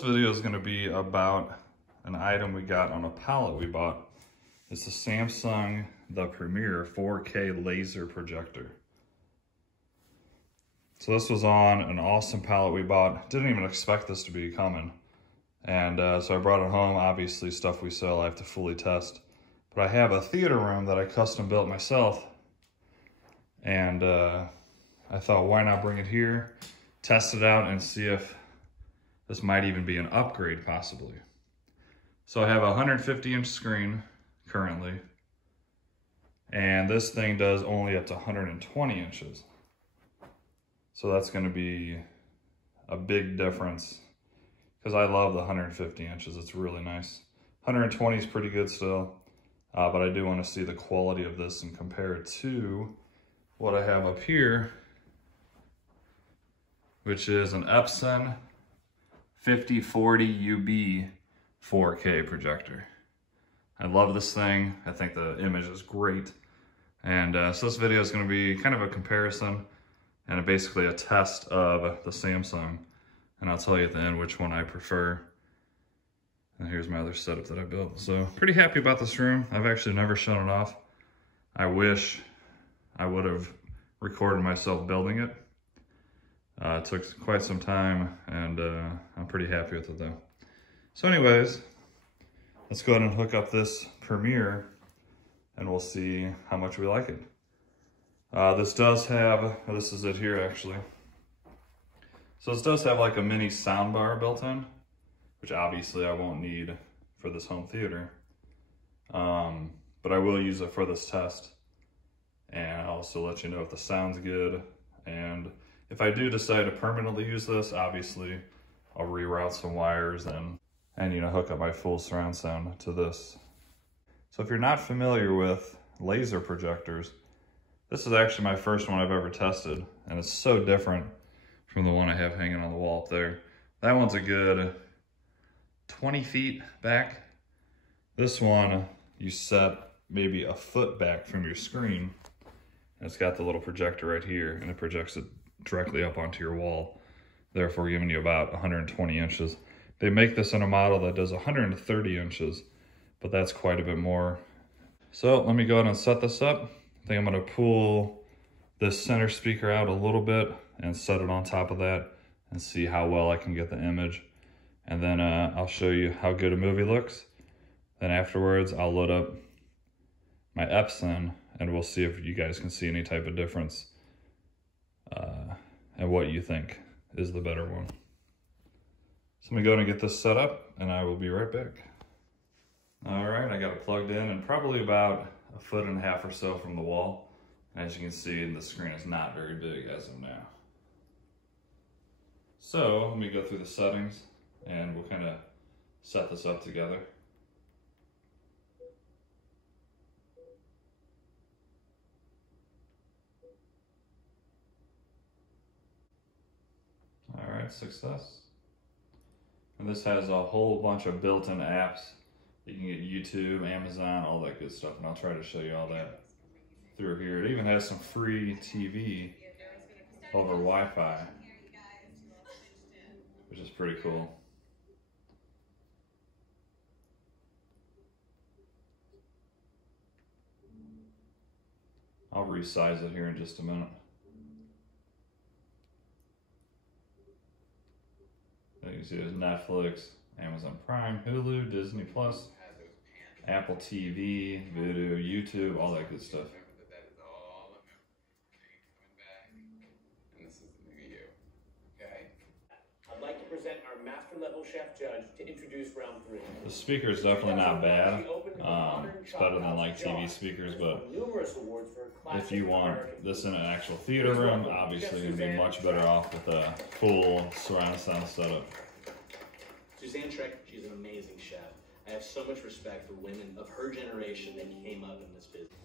video is going to be about an item we got on a pallet we bought. It's the Samsung The Premier 4K laser projector. So this was on an awesome pallet we bought. Didn't even expect this to be coming. And so I brought it home. Obviously stuff we sell I have to fully test. But I have a theater room that I custom built myself. And I thought, why not bring it here, test it out, and see if this might even be an upgrade possibly. So I have a 150-inch screen currently, and this thing does only up to 120 inches. So that's going to be a big difference because I love the 150 inches. It's really nice. 120 is pretty good still, but I do want to see the quality of this and compare it to what I have up here, which is an Epson 5040 UB 4K projector. I love this thing. I think the image is great. And so this video is going to be kind of a comparison and basically a test of the Samsung. And I'll tell you at the end which one I prefer. And here's my other setup that I built. So pretty happy about this room. I've actually never shut it off. I wish I would have recorded myself building it. It took quite some time, and I'm pretty happy with it though. So anyways, let's go ahead and hook up this Premier and we'll see how much we like it. This does have, this is it here actually. So this does have like a mini sound bar built in, which obviously I won't need for this home theater. But I will use it for this test. And I'll also let you know if the sound's good. And if I do decide to permanently use this, obviously I'll reroute some wires and you know, hook up my full surround sound to this. So if you're not familiar with laser projectors, this is actually my first one I've ever tested, and it's so different from the one I have hanging on the wall up there. That one's a good 20 feet back. This one, you set maybe a foot back from your screen, and it's got the little projector right here, and it projects it directly up onto your wall, therefore giving you about 120 inches. They make this in a model that does 130 inches, but that's quite a bit more. So let me go ahead and set this up. I think I'm gonna pull this center speaker out a little bit and set it on top of that and see how well I can get the image. And then I'll show you how good a movie looks. Then afterwards, I'll load up my Epson and we'll see if you guys can see any type of difference and what you think is the better one. So let me go and get this set up and I will be right back. All right, I got it plugged in and probably about 1.5 feet or so from the wall. As you can see, the screen is not very big as of now. So let me go through the settings and we'll kind of set this up together. All right, success. And this has a whole bunch of built-in apps. You can get YouTube, Amazon, all that good stuff, and I'll try to show you all that through here. It even has some free TV over Wi-Fi, which is pretty cool. I'll resize it here in just a minute. You can see there's Netflix, Amazon Prime, Hulu, Disney Plus, Apple TV, Vudu, YouTube, all that good stuff. I'd like to present our master level chef judge to introduce round 3. The speaker is definitely not bad. It's better than like TV speakers, but if you want this in an actual theater room, obviously you're gonna be much better off with a full surround sound setup. Suzanne Schreck, she's an amazing chef. I have so much respect for women of her generation that came up in this business.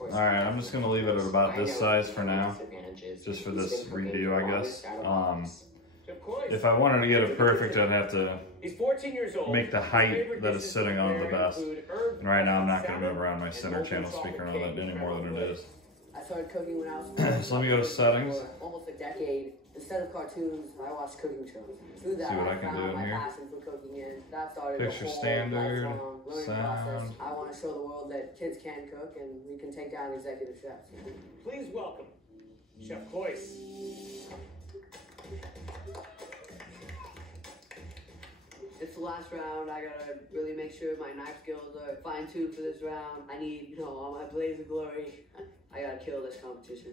All right, I'm just gonna leave it at about this size for now, just for this review, I guess. If I wanted to get it perfect, I'd have to make the height that it's sitting on the best. And right now, I'm not gonna move around my center channel speaker and all that any more than it is. I started cooking when I was so let me go to settings. almost a decade. The Instead of cartoons, I watched cooking shows. Through that, See what I I can found do my here. passion for cooking, and that started Picture a whole standard, lifelong learning sound. process. I want to show the world that kids can cook, and we can take down executive chefs. Please welcome Chef Cloyce. It's the last round. I gotta really make sure my knife skills are fine-tuned for this round. I need, you know, all my blaze of glory. I gotta kill this competition.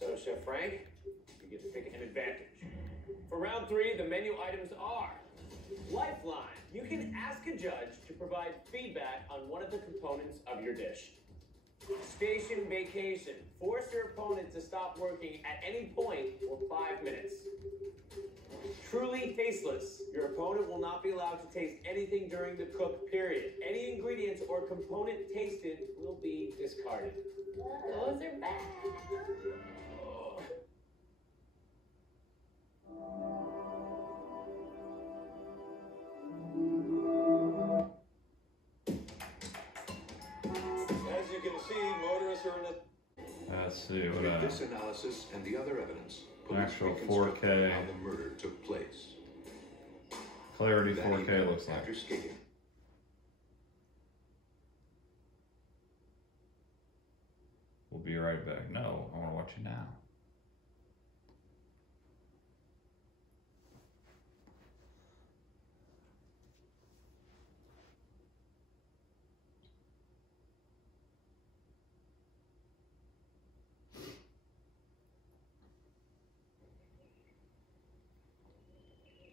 So, Chef Frank, you get to pick an advantage. For round 3, the menu items are Lifeline. You can ask a judge to provide feedback on one of the components of your dish. Station Vacation. Force your opponent to stop working at any point for 5 minutes. Truly Tasteless. Your opponent will not be allowed to taste anything during the cook period. Any ingredients or component tasted will be discarded. Those are bad. As you can see, motorists are in a... Let's see what With this analysis and the other evidence, police actual reconstructed 4K. how the murder took place. clarity That 4K evening, looks like. after skiing. We'll be right back. No, I want to watch you now.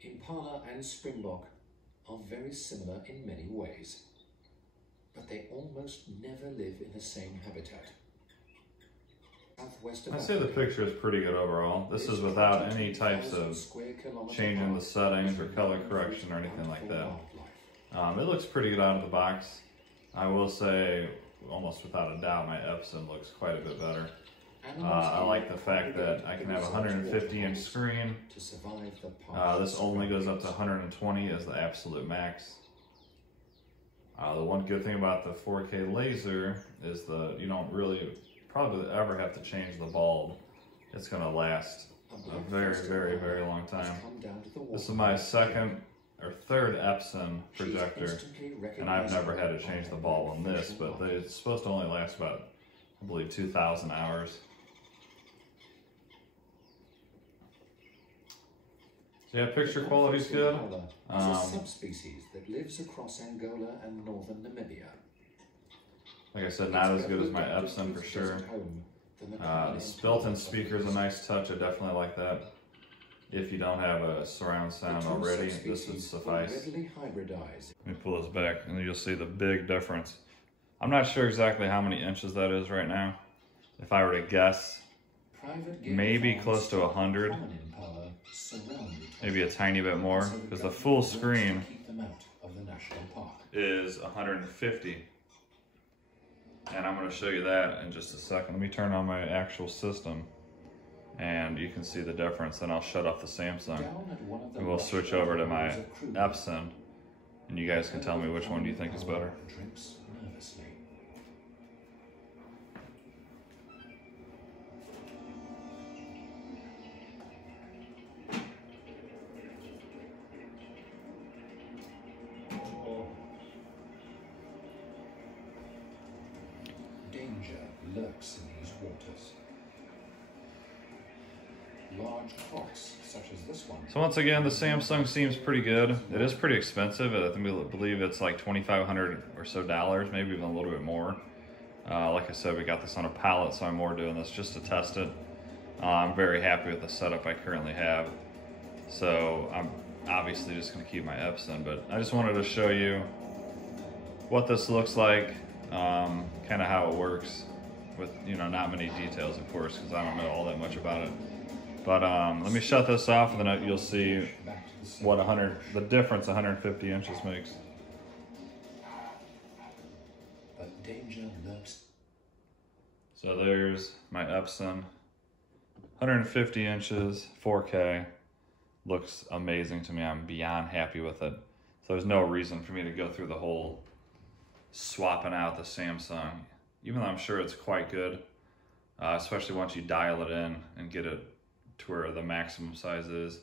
Impala and Springbok are very similar in many ways, but they almost never live in the same habitat. Southwest of I'd say the picture is pretty good overall. This is without any types of changing the settings or color correction or anything like that. It looks pretty good out of the box. I will say, almost without a doubt, my Epson looks quite a bit better. I like the fact that I can have a 150-inch screen. This only goes up to 120 as the absolute max. The one good thing about the 4K laser is you don't really probably ever have to change the bulb. It's going to last a very, very, very long time. This is my second or third Epson projector, and I've never had to change the bulb on this, but it's supposed to only last about, I believe, 2,000 hours. So yeah, picture quality is good. Is a subspecies that lives across Angola and northern Namibia. Like I said, not as good as my Epson for sure. This built-in speaker is a nice touch. I definitely like that. If you don't have a surround sound already, this would suffice. Let me pull this back and you'll see the big difference. I'm not sure exactly how many inches that is right now. If I were to guess, maybe close to 100. Maybe a tiny bit more, because the full screen is 150. And I'm going to show you that in just a second. Let me turn on my actual system and you can see the difference. Then I'll shut off the Samsung and we'll switch over to my Epson and you guys can tell me which one do you think is better. Lurks in these waters. Large crocs, such as this one. So once again, the Samsung seems pretty good. It is pretty expensive. I believe it's like $2,500 or so, maybe even a little bit more. Like I said, we got this on a pallet, so I'm more doing this just to test it. I'm very happy with the setup I currently have. So I'm obviously just going to keep my Epson, but I just wanted to show you what this looks like, kind of how it works. With, you know, not many details, of course, because I don't know all that much about it. But let me shut this off, and then you'll see what the difference 150 inches makes. But danger lurks. So there's my Epson, 150 inches, 4K. Looks amazing to me. I'm beyond happy with it. So there's no reason for me to go through the whole swapping out the Samsung. Even though I'm sure it's quite good, especially once you dial it in and get it to where the maximum size is.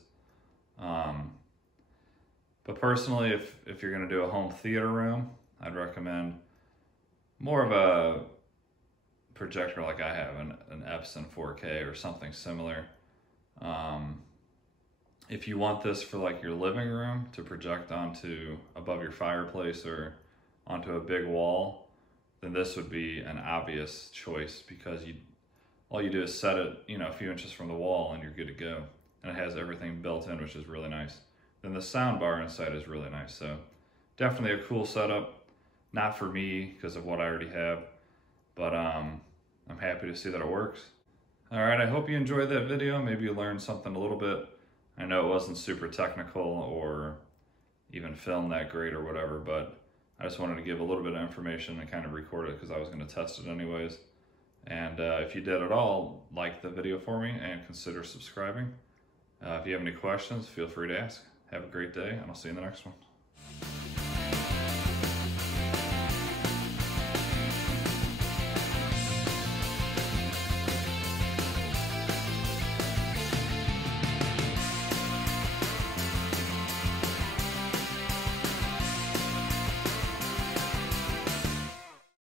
But personally, if you're gonna do a home theater room, I'd recommend more of a projector like I have, an Epson 4K or something similar. If you want this for like your living room to project onto above your fireplace or onto a big wall, then this would be an obvious choice, because all you do is set it, you know, a few inches from the wall and you're good to go. And it has everything built in, which is really nice. Then the sound bar inside is really nice. So definitely a cool setup. Not for me because of what I already have, but I'm happy to see that it works. All right, I hope you enjoyed that video. Maybe you learned something a little bit. I know it wasn't super technical or even filmed that great or whatever, but I just wanted to give a little bit of information and kind of record it because I was going to test it anyways. And if you did at all, like the video for me and consider subscribing. If you have any questions, feel free to ask. Have a great day, and I'll see you in the next one.